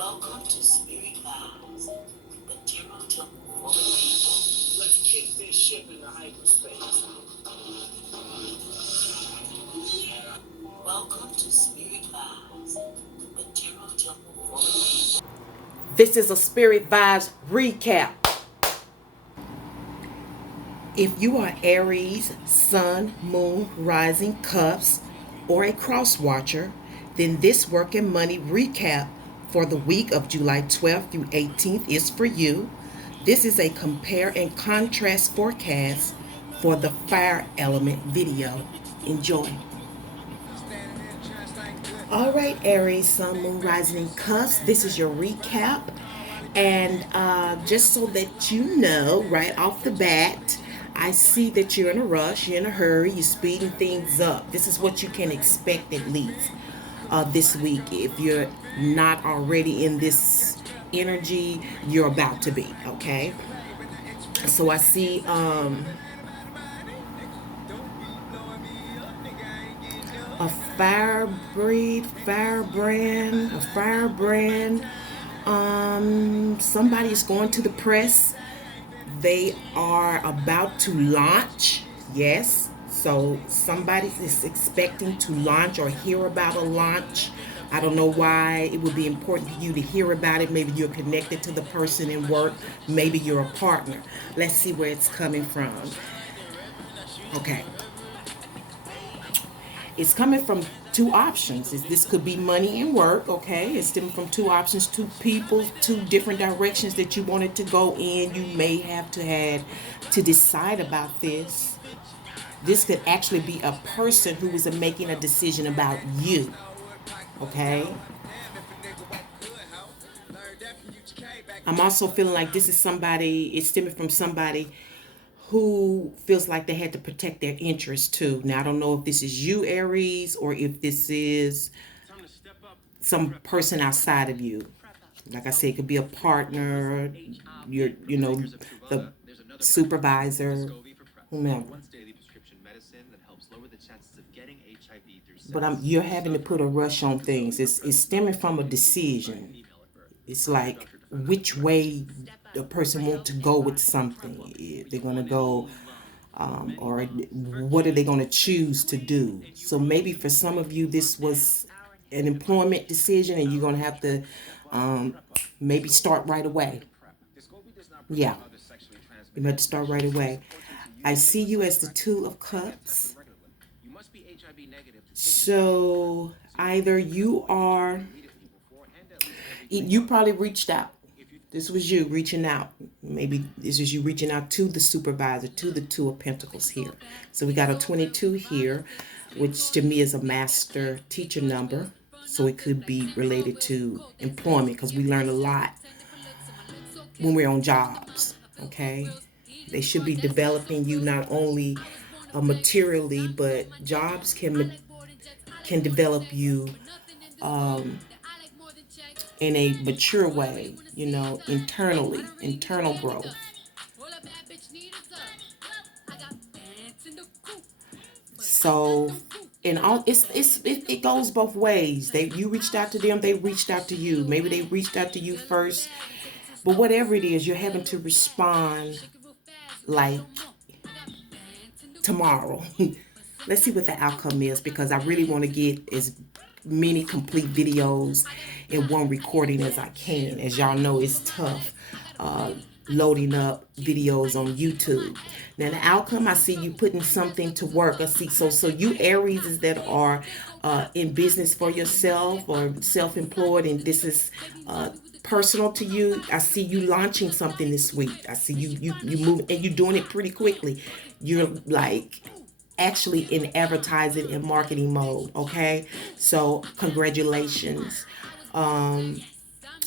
Welcome to Spirit Vibes, the Terror Temple for the people. Let's kick this ship into hyperspace. Welcome to Spirit Vibes, the Terror Temple for the people. This is a Spirit Vibes recap. If you are Aries, Sun, Moon, Rising, Cusp, or a cross watcher, then this work and money recap for the week of July 12th through 18th is for you. This is a compare and contrast forecast for the fire element video. Enjoy. All right, Aries, Sun, Moon, Rising, and Cusp. This is your recap. And just so that you know, right off the bat, I see that you're in a rush, you're in a hurry, you're speeding things up. This is what you can expect at least this week. If you're not already in this energy, you're about to be, okay? So I see a firebrand. Somebody is going to the press. They are about to launch. Yes. So somebody is expecting to launch or hear about a launch. I don't know why it would be important to you to hear about it. Maybe you're connected to the person in work. Maybe you're a partner. Let's see where it's coming from. Okay. It's coming from two options. This could be money and work, okay? It's stemming from two options, two people, two different directions that you wanted to go in. You may have to decide about this. This could actually be a person who is making a decision about you, okay? I'm also feeling like this is somebody, it's stemming from somebody who feels like they had to protect their interests too. Now, I don't know if this is you, Aries, or if this is some person outside of you. Like I said, it could be a partner, the supervisor, whomever. But you're having to put a rush on things. It's stemming from a decision. It's like which way the person wants to go with something. If they're going to go, or what are they going to choose to do? So maybe for some of you, this was an employment decision, and you're going to have to maybe start right away. Yeah, you have to start right away. I see you as the Two of Cups. So either you probably reached out. This was you reaching out. Maybe this is you reaching out to the supervisor, to the Two of Pentacles here. So we got a 22 here, which to me is a master teacher number. So it could be related to employment, because we learn a lot when we're on jobs, okay? They should be developing you not only materially, but jobs can develop you in a mature way, internal growth. So, it goes both ways. You reached out to them, they reached out to you. Maybe they reached out to you first, but whatever it is, you're having to respond like tomorrow. Let's see what the outcome is, because I really want to get as many complete videos in one recording as I can. As y'all know, it's tough loading up videos on YouTube. Now the outcome, I see you putting something to work. I see so you Aries that are in business for yourself or self-employed, and this is personal to you. I see you launching something this week. I see you move, and you're doing it pretty quickly. You're like actually in advertising and marketing mode, okay? So congratulations. And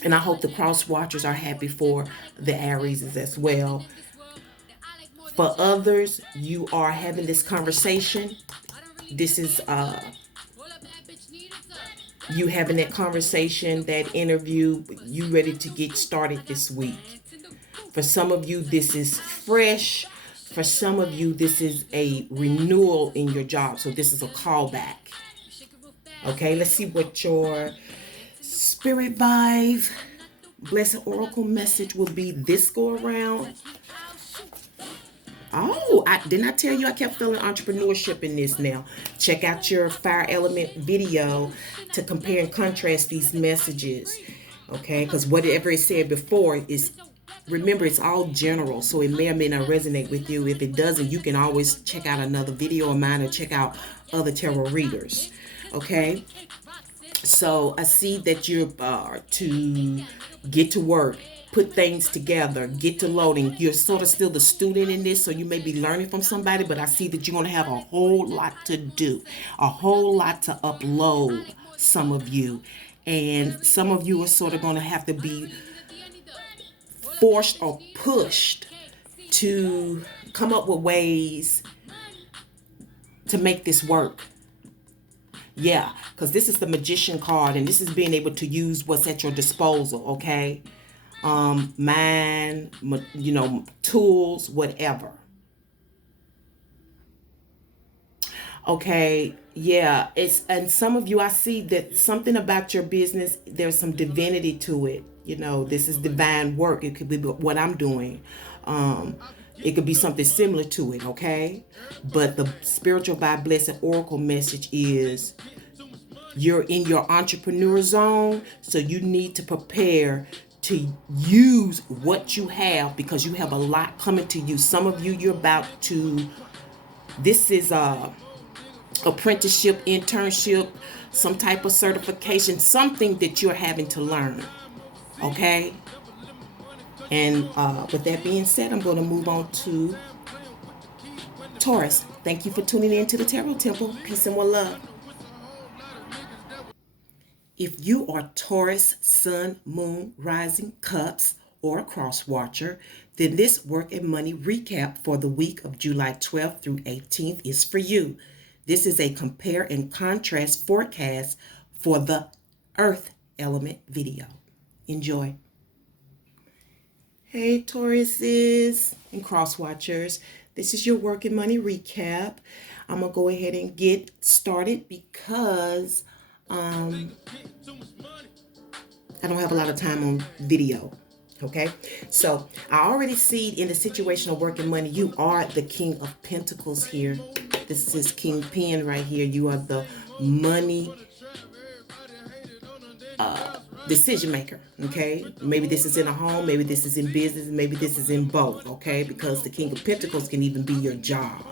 I hope the cross watchers are happy for the Aries as well. For others, you are having this conversation. This is you having that conversation, that interview, you ready to get started this week. For some of you, this is fresh. For some of you, this is a renewal in your job. So this is a callback. Okay, let's see what your Spirit Vibe Blessed Oracle message will be this go around. Oh, didn't I tell you I kept feeling entrepreneurship in this now? Check out your fire element video to compare and contrast these messages. Okay, because whatever it said before is, remember, it's all general, so it may or may not resonate with you. If it doesn't, you can always check out another video of mine or check out other tarot readers. Okay, so I see that you're to get to work, put things together, get to loading. You're sort of still the student in this, so you may be learning from somebody, but I see that you're going to have a whole lot to do, a whole lot to upload, some of you. And some of you are sort of going to have to be forced or pushed to come up with ways to make this work. Yeah, because this is the Magician card, and this is being able to use what's at your disposal, okay? Mind, tools, whatever. Okay, yeah, and some of you, I see that something about your business, there's some divinity to it. This is divine work. It could be what I'm doing. It could be something similar to it, okay? But the Spiritual Vibe Blessed Oracle message is you're in your entrepreneur zone, so you need to prepare to use what you have because you have a lot coming to you. Some of you, you're about to, this is a apprenticeship, internship, some type of certification, something that you're having to learn, okay? And with that being said, I'm going to move on to Taurus. Thank you for tuning in to the Tarot Temple. Peace and one love. If you are Taurus, Sun, Moon, Rising, Cups, or a cross watcher, then this work and money recap for the week of July 12th through 18th is for you. This is a compare and contrast forecast for the Earth element video. Enjoy. Hey Tauruses and cross watchers, this is your work and money recap. I'm gonna go ahead and get started because I don't have a lot of time on video. Okay, so I already see in the situation of work and money, you are the King of Pentacles here. This is King Pen right here. You are the money decision maker. Okay, maybe this is in a home, maybe this is in business, maybe this is in both. Okay, because the King of Pentacles can even be your job.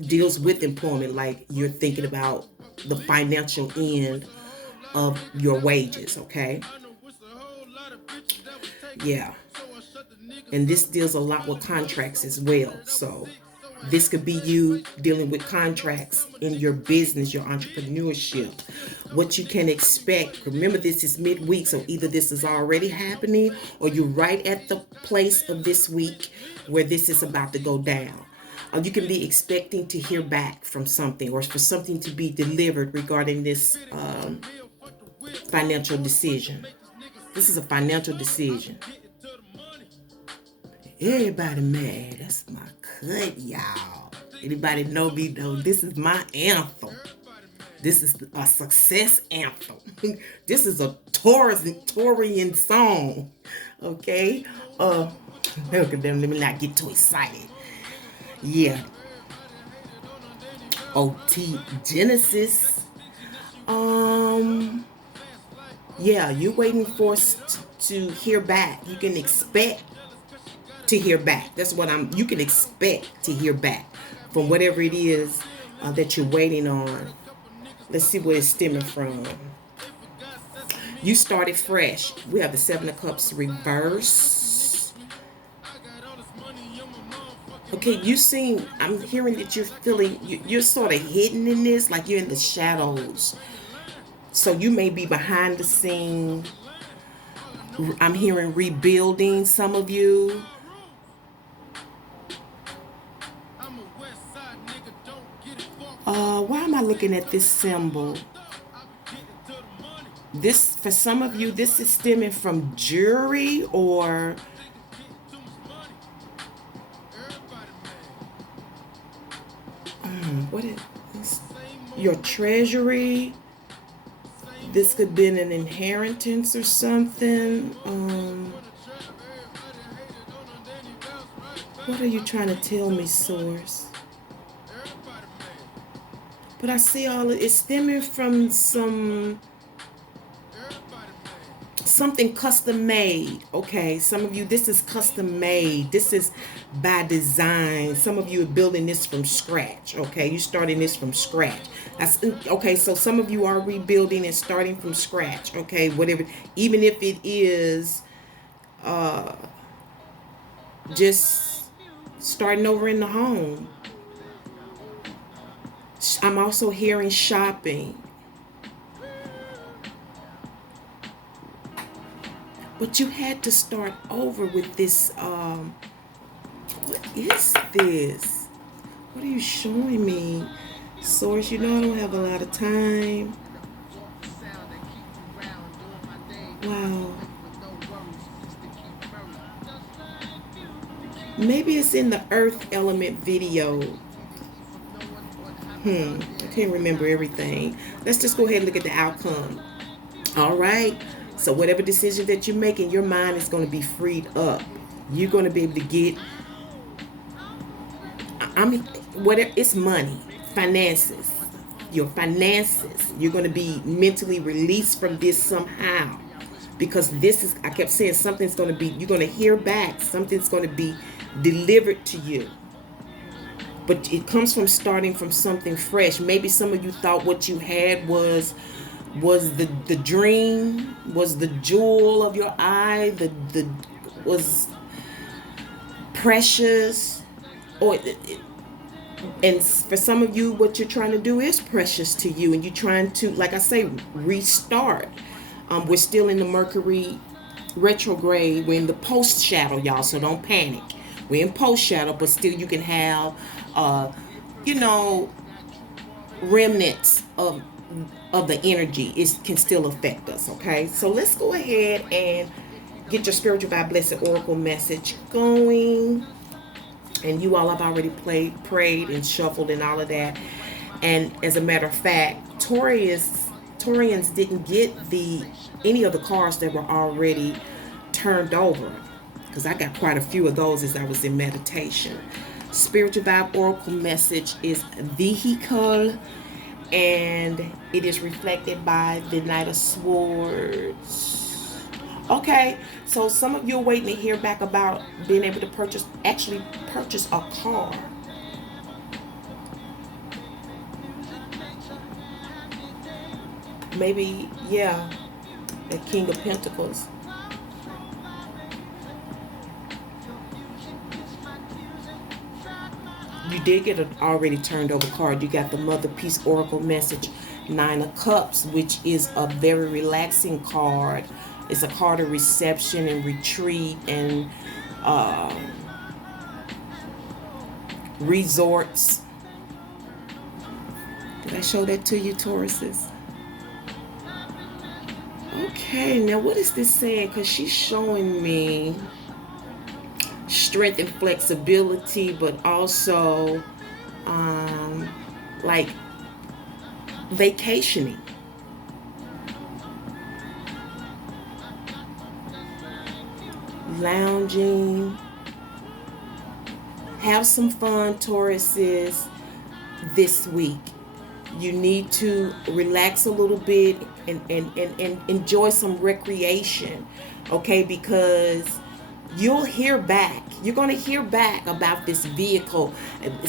Deals with employment, like you're thinking about the financial end of your wages. Okay, yeah, and this deals a lot with contracts as well. So this could be you dealing with contracts in your business, your entrepreneurship, what you can expect. Remember, this is midweek, so either this is already happening or you're right at the place of this week where this is about to go down. You can be expecting to hear back from something or for something to be delivered regarding this financial decision. This is a financial decision. Everybody mad. That's my cut, y'all. Anybody know me though? This is my anthem. This is a success anthem. This is a Taurian song. Okay? Let me not get too excited. Yeah. OT Genesis. Yeah, you're waiting for us to hear back. You can expect to hear back. That's what you can expect to hear back from whatever it is that you're waiting on. Let's see where it's stemming from. You started fresh. We have the Seven of Cups reverse. Okay, I'm hearing that you're feeling, you're sort of hidden in this, like you're in the shadows. So you may be behind the scene. I'm hearing rebuilding, some of you. Why am I looking at this symbol? This, for some of you, this is stemming from jewelry or what is this? Your treasury. This could have been an inheritance or something. What are you trying to tell me, Source? But I see all of it's stemming from something custom made. Okay, some of you, this is custom made. This is by design. Some of you are building this from scratch. Okay, you're starting this from scratch. That's okay. So some of you are rebuilding and starting from scratch. Okay, whatever, even if it is just starting over in the home. I'm also hearing shopping. But you had to start over with this. What is this? What are you showing me? Source, you know I don't have a lot of time. Wow. Maybe it's in the earth element video. I can't remember everything. Let's just go ahead and look at the outcome. All right. So whatever decision that you're making, your mind is going to be freed up. You're going to be able to get, whatever, it's money, finances, your finances. You're going to be mentally released from this somehow. Because this is, I kept saying something's going to be, you're going to hear back. Something's going to be delivered to you. But it comes from starting from something fresh. Maybe some of you thought what you had was the dream, was the jewel of your eye, the was precious, and for some of you, what you're trying to do is precious to you, and you're trying to, like I say, restart. We're still in the Mercury retrograde. We're in the post shadow, y'all, so don't panic. We're in post shadow, but still you can have remnants of the energy. It can still affect us. Okay, so let's go ahead and get your spiritual vibe blessed oracle message going. And you all have already prayed and shuffled and all of that. And as a matter of fact, Taurians didn't get any of the cards that were already turned over, because I got quite a few of those as I was in meditation. Spiritual vibe oracle message is vehicle, and it is reflected by the Knight of Swords. Okay, so some of you are waiting to hear back about being able to purchase a car. Maybe, yeah, the King of Pentacles. You did get an already turned over card. You got the Mother Peace Oracle message, Nine of Cups, which is a very relaxing card. It's a card of reception and retreat and resorts. Did I show that to you, Tauruses? Okay, now what is this saying? Because she's showing me strength and flexibility, but also like vacationing. Lounging. Have some fun, Tauruses, this week. You need to relax a little bit and enjoy some recreation, okay? Because you'll hear back. You're going to hear back about this vehicle.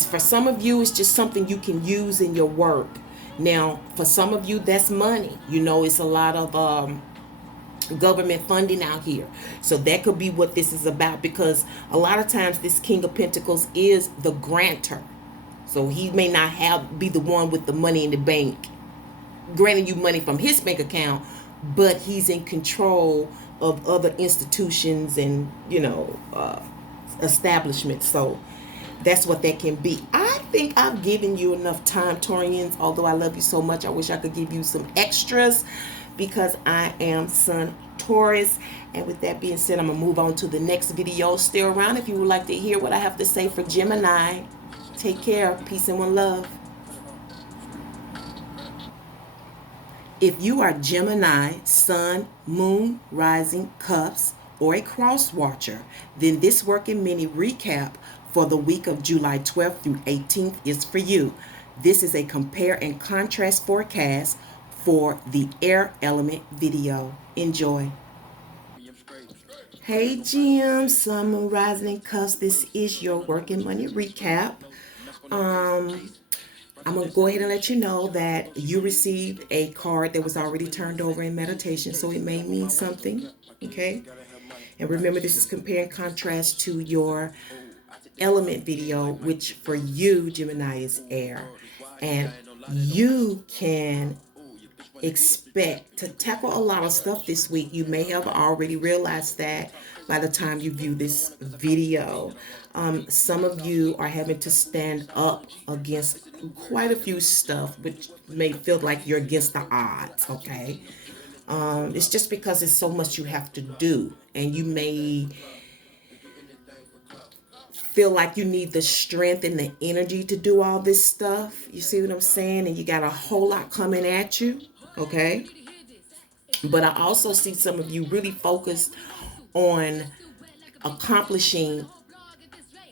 For some of you, it's just something you can use in your work. Now, for some of you, that's money. You know, it's a lot of government funding out here. So that could be what this is about, because a lot of times this King of Pentacles is the grantor. So he may not be the one with the money in the bank, granting you money from his bank account, but he's in control of other institutions and, establishments. So that's what that can be. I think I've given you enough time, Taurians. Although I love you so much, I wish I could give you some extras, because I am Sun Taurus. And with that being said, I'm going to move on to the next video. Stay around if you would like to hear what I have to say for Gemini. Take care. Peace and one love. If you are Gemini, Sun, Moon, Rising, Cusp, or a cross watcher, then this working mini recap for the week of July 12th through 18th is for you. This is a compare and contrast forecast for the air element video. Enjoy. Hey Jim, Sun, Moon, Rising, and Cusp. This is your working money recap. I'm going to go ahead and let you know that you received a card that was already turned over in meditation, so it may mean something, okay? And remember, this is compare and contrast to your element video, which for you, Gemini, is air. And you can expect to tackle a lot of stuff this week. You may have already realized that by the time you view this video. Some of you are having to stand up against quite a few stuff, which may feel like you're against the odds, okay? It's just because it's so much you have to do, and you may feel like you need the strength and the energy to do all this stuff. You see what I'm saying? And you got a whole lot coming at you, okay? But I also see some of you really focused on accomplishing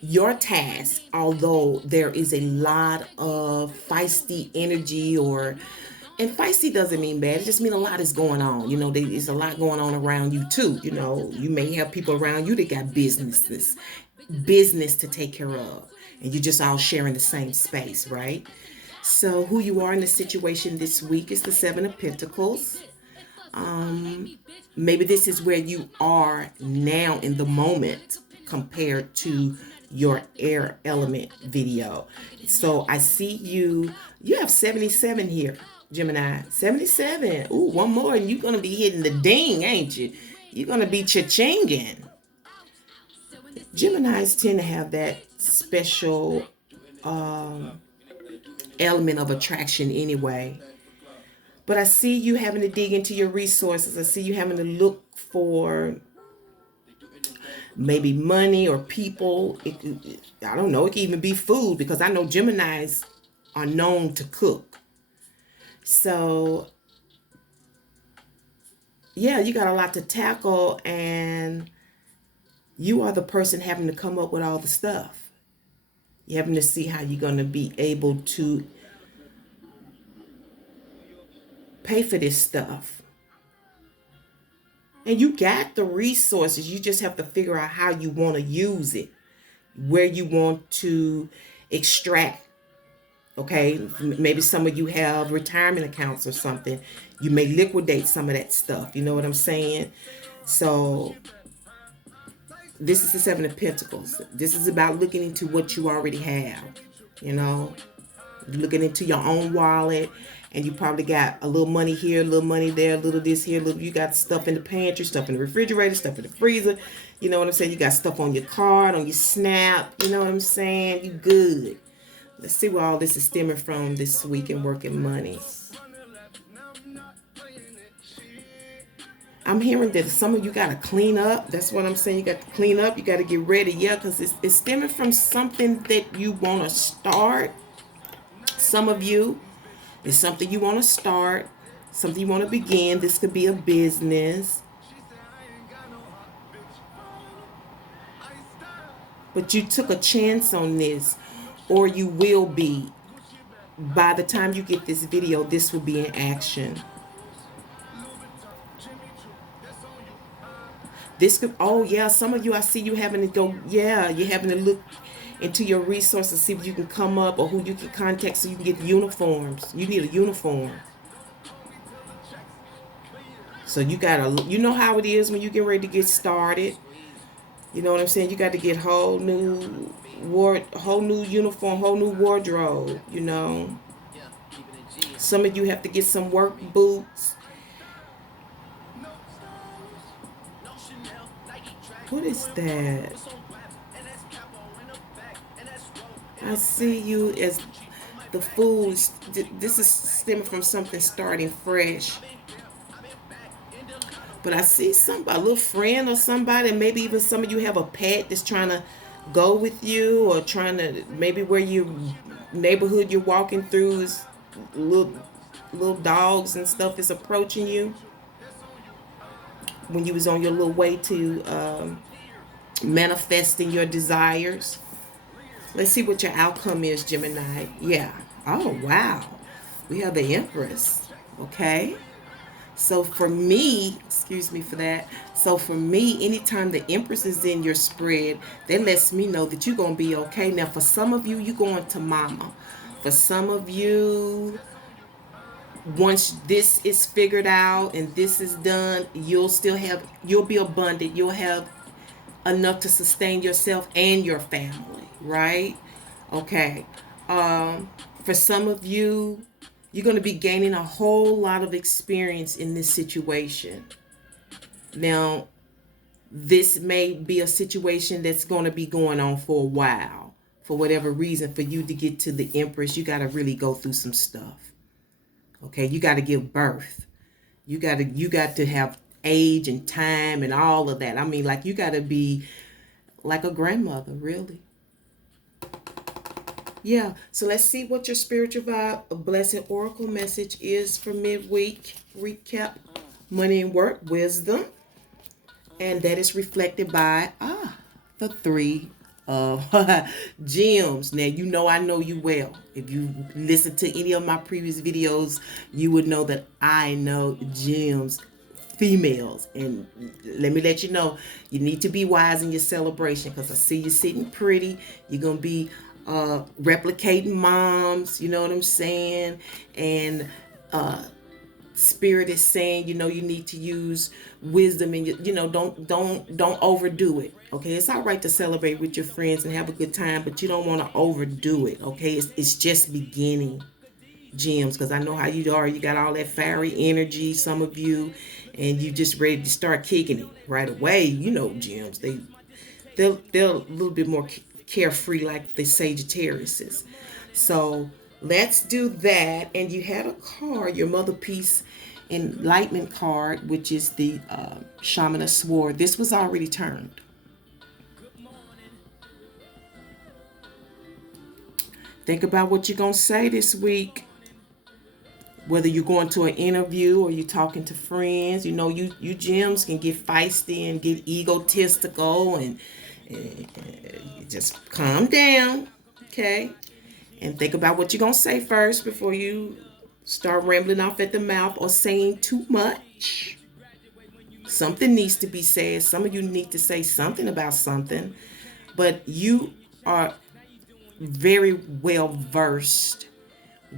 your task, although there is a lot of feisty energy, and feisty doesn't mean bad. It just means a lot is going on. There's a lot going on around you too. You may have people around you that got business to take care of, and you're just all sharing the same space, right? So who you are in the situation this week is the Seven of Pentacles. Maybe this is where you are now in the moment compared to your air element video. So I see you have 77 here, Gemini. 77. Ooh, one more and you're going to be hitting the ding, ain't you? You're going to be cha-chinging. Geminis tend to have that special element of attraction anyway. But I see you having to dig into your resources. I see you having to look for maybe money or people. I don't know. It can even be food, because I know Geminis are known to cook. So, yeah, you got a lot to tackle, and you are the person having to come up with all the stuff. You're having to see how you're going to be able to pay for this stuff. And you got the resources. You just have to figure out how you want to use it, where you want to extract. Okay, maybe some of you have retirement accounts or something. You may liquidate some of that stuff. You know what I'm saying? So this is the Seven of Pentacles. This is about looking into what you already have. Looking into your own wallet, and you probably got a little money here, a little money there, a little this here, you got stuff in the pantry, stuff in the refrigerator, stuff in the freezer. You know what I'm saying? You got stuff on your card, on your Snap. You know what I'm saying? You good. Let's see where all this is stemming from this week in working money. I'm hearing that some of you got to clean up. That's what I'm saying. You got to clean up. You got to get ready. Yeah, because it's stemming from something that you want to start. Some of you, it's something you want to start, something you want to begin. This could be a business. But you took a chance on this, or you will be. By the time you get this video, this will be in action. This could, oh yeah, some of you, I see you having to go, yeah, you're having to look into your resources, see if you can come up or who you can contact so you can get uniforms. You need a uniform. So you gotta, you know how it is when you get ready to get started. You know what I'm saying? You got to get whole new uniform, whole new wardrobe. Some of you have to get some work boots. What is that? I see you as the food. This is stemming from something starting fresh. But I see somebody, a little friend or somebody, maybe even some of you have a pet that's trying to go with you, or trying to, maybe where your neighborhood you're walking through is a little little dogs and stuff is approaching you when you was on your little way to manifesting your desires. Let's see what your outcome is, Gemini. Yeah. Oh, wow. We have the Empress. Okay. So for me, excuse me for that. So for me, anytime the Empress is in your spread, that lets me know that you're going to be okay. Now, for some of you, you're going to mama. For some of you, once this is figured out and this is done, you'll be abundant. You'll have enough to sustain yourself and your family, right? Okay. For some of you, you're going to be gaining a whole lot of experience in this situation. Now, this may be a situation that's going to be going on for a while. For whatever reason, for you to get to the Empress, you got to really go through some stuff. Okay, you got to give birth. You got to have age and time and all of that. I mean, like, you got to be like a grandmother, really. Yeah, so let's see what your spiritual vibe, a blessing oracle message is for midweek recap, money and work, wisdom. And that is reflected by the three of gems. Now, you know I know you well. If you listen to any of my previous videos, you would know that I know gems, females. And let me let you know, you need to be wise in your celebration, because I see you sitting pretty. You're going to be replicating moms, you know what I'm saying? And Spirit is saying, you need to use wisdom, and don't overdo it. Okay, it's all right to celebrate with your friends and have a good time, but you don't want to overdo it. Okay, it's just beginning, gems, because I know how you are. You got all that fiery energy, some of you, and you just ready to start kicking it right away. Gems, they're a little bit more carefree, like the Sagittariuses. So let's do that. And you had a card, your Mother Peace Enlightenment card, which is the Shaman of Sword. This was already turned. Think about what you're going to say this week. Whether you're going to an interview or you're talking to friends, you gems can get feisty and get egotistical, and just calm down, okay? And think about what you're going to say first before you start rambling off at the mouth or saying too much. Something needs to be said. Some of you need to say something about something, but you are very well versed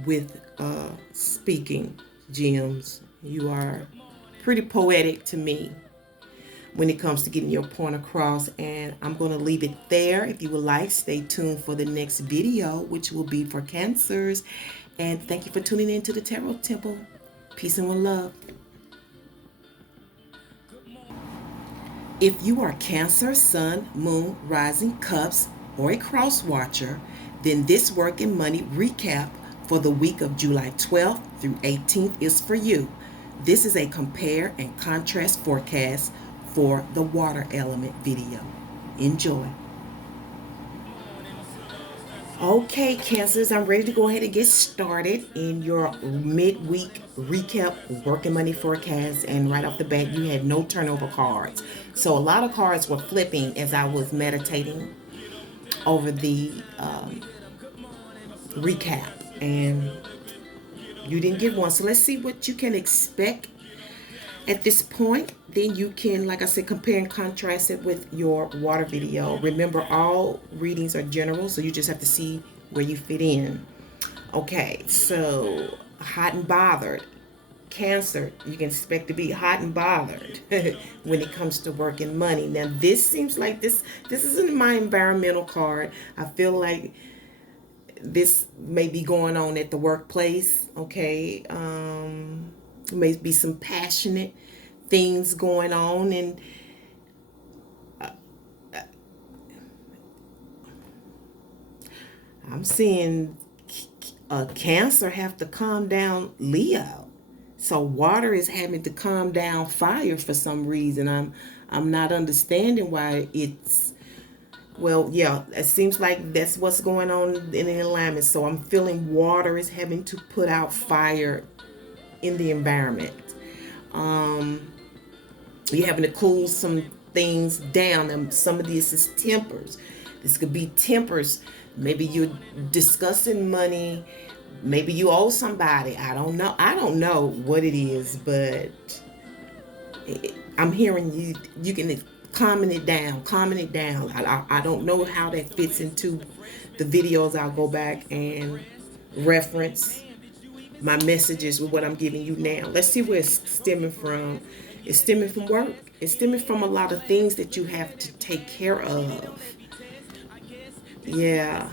with speaking, gems. You are pretty poetic to me when it comes to getting your point across. And I'm going to leave it there. If you would like, stay tuned for the next video, which will be for Cancers. And thank you for tuning in to the Tarot Temple. Peace and one love. If you are Cancer, Sun, Moon, Rising, Cusp, or a Cross Watcher, then this work and money recap for the week of July 12th through 18th is for you. This is a compare and contrast forecast for the water element video. Enjoy. Okay, Cancers, I'm ready to go ahead and get started in your midweek recap work and money forecast. And right off the bat, you had no turnover cards. So a lot of cards were flipping as I was meditating over the recap, and you didn't get one. So let's see what you can expect at this point. Then you can, like I said, compare and contrast it with your water video. Remember, all readings are general, so you just have to see where you fit in. Okay, so hot and bothered. Cancer, you can expect to be hot and bothered when it comes to work and money. Now, this seems like this isn't my environmental card. I feel like this may be going on at the workplace. Okay, may be some passionate things going on, and I'm seeing a Cancer have to calm down Leo. So water is having to calm down fire for some reason. I'm not understanding why it's, well, yeah, it seems like that's what's going on in the alignment. So I'm feeling water is having to put out fire in the environment. You're having to cool some things down, and some of this is tempers. This could be tempers. Maybe you're discussing money. Maybe you owe somebody. I don't know. I don't know what it is, but I'm hearing you. You can calming it down. Calming it down. I don't know how that fits into the videos. I'll go back and reference my messages with what I'm giving you now. Let's see where it's stemming from. It's stemming from work. It's stemming from a lot of things that you have to take care of. Yeah.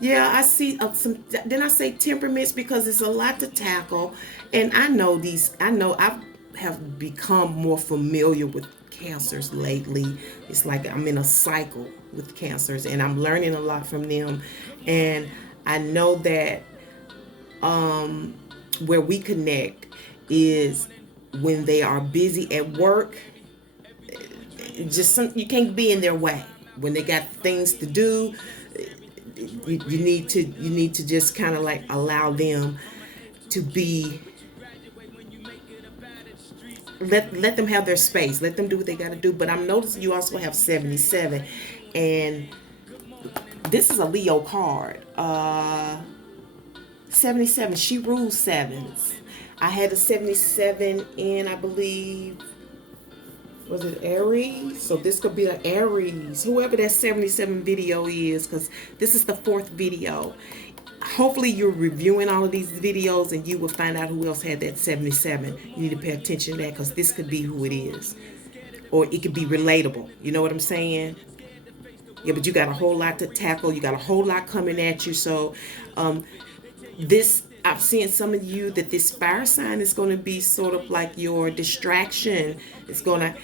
Yeah, I see some. Then I say temperaments because it's a lot to tackle, and I know these. I know I have become more familiar with cancers lately. It's like I'm in a cycle with cancers, and I'm learning a lot from them. And I know that where we connect is when they are busy at work. Just you can't be in their way when they got things to do. You need to just kind of like allow them to be, let them have their space, let them do what they got to do. But I'm noticing you also have 77, and this is a Leo card. 77, she rules sevens. I had a 77 in, I believe, was it Aries? So this could be an Aries, whoever that 77 video is, because this is the 4th video. Hopefully you're reviewing all of these videos and you will find out who else had that 77. You need to pay attention to that, because this could be who it is, or it could be relatable. You know what I'm saying? Yeah, but you got a whole lot to tackle. You got a whole lot coming at you. So this, I'm seeing some of you that this fire sign is going to be sort of like your distraction. It's going to,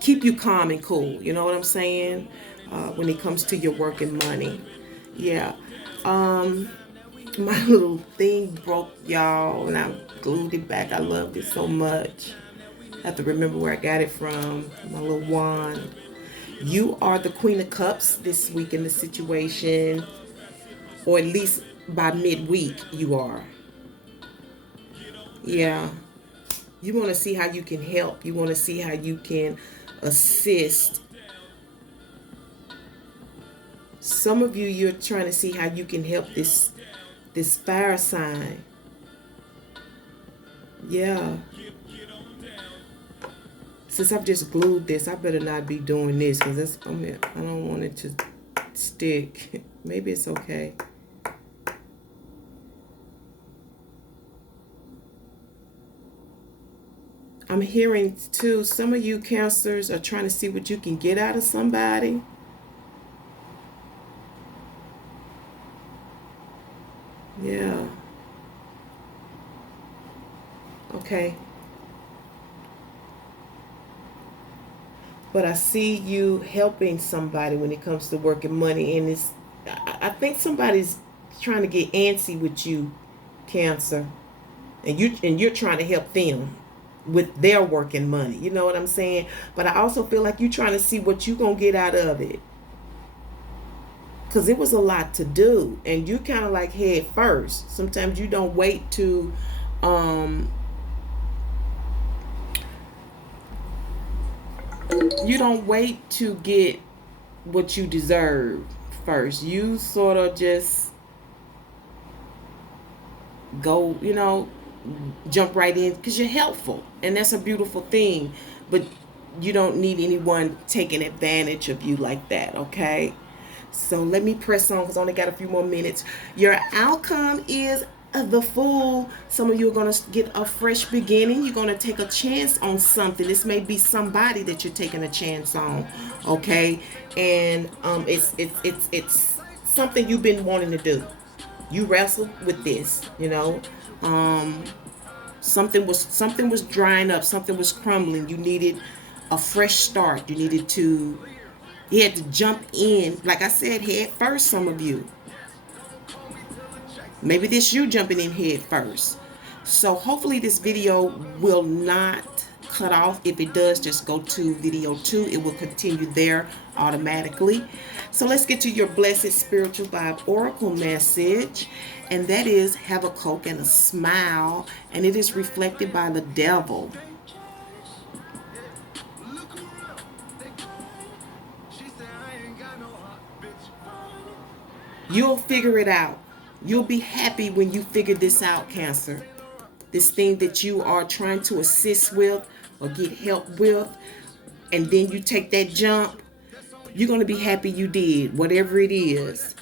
keep you calm and cool. You know what I'm saying? When it comes to your work and money. Yeah. My little thing broke, y'all, and I glued it back. I loved it so much. I have to remember where I got it from. My little wand. You are the Queen of Cups this week in the situation, or at least by midweek you are. Yeah. You want to see how you can help. You want to see how you can assist. Some of you, you're trying to see how you can help this fire sign. Yeah. Since I've just glued this, I better not be doing this, because I don't want it to stick. Maybe it's okay. I'm hearing too, some of you Cancers are trying to see what you can get out of somebody. Yeah. Okay. But I see you helping somebody when it comes to work and money, and I think somebody's trying to get antsy with you, Cancer, and you're trying to help them with their work and money. You know what I'm saying? But I also feel like you're trying to see what you're gonna get out of it, because it was a lot to do, and you kind of like head first. Sometimes you don't wait to get what you deserve first. You sort of just go, jump right in because you're helpful, and that's a beautiful thing. But you don't need anyone taking advantage of you like that, okay? So let me press on, because I only got a few more minutes. Your outcome is the Fool. Some of you are going to get a fresh beginning. You're going to take a chance on something. This may be somebody that you're taking a chance on, okay? And it's something you've been wanting to do. You wrestled with this, something was drying up, something was crumbling. You needed a fresh start. You had to jump in, like I said, head first. Some of you, maybe this you jumping in head first. So hopefully this video will not cut off. If it does, just go to video 2. It will continue there. automatically. So let's get to your blessed spiritual vibe oracle message. And that is, have a Coke and a smile. And it is reflected by the devil. You'll figure it out. You'll be happy when you figure this out, Cancer. This thing that you are trying to assist with or get help with, and then you take that jump, you're going to be happy you did, whatever it is.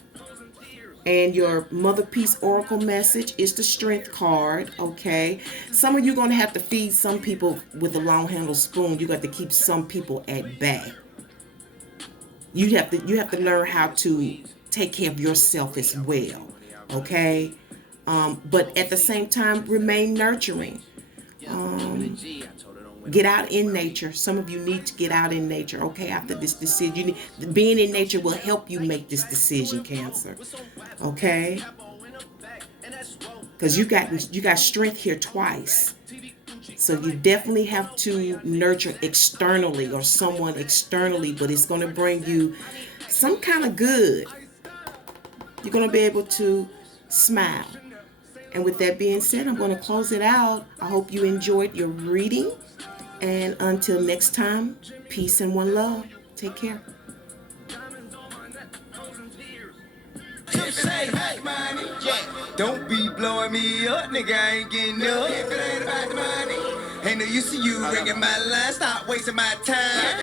And your Mother Peace Oracle message is the Strength card, okay? Some of you are going to have to feed some people with a long handled spoon. You got to keep some people at bay. You have to learn how to take care of yourself as well, okay? But at the same time, remain nurturing. Get out in nature. Some of you need to get out in nature, okay? After this decision, being in nature will help you make this decision, Cancer, okay? Because you got strength here twice. So you definitely have to nurture externally or someone externally, but it's going to bring you some kind of good. You're going to be able to smile. And with that being said, I'm going to close it out. I hope you enjoyed your reading. And until next time, peace and one love. Take care. Don't be blowing me up, nigga, I ain't getting up. If it ain't about the money, ain't no use to you ringing my line, stop wasting my time.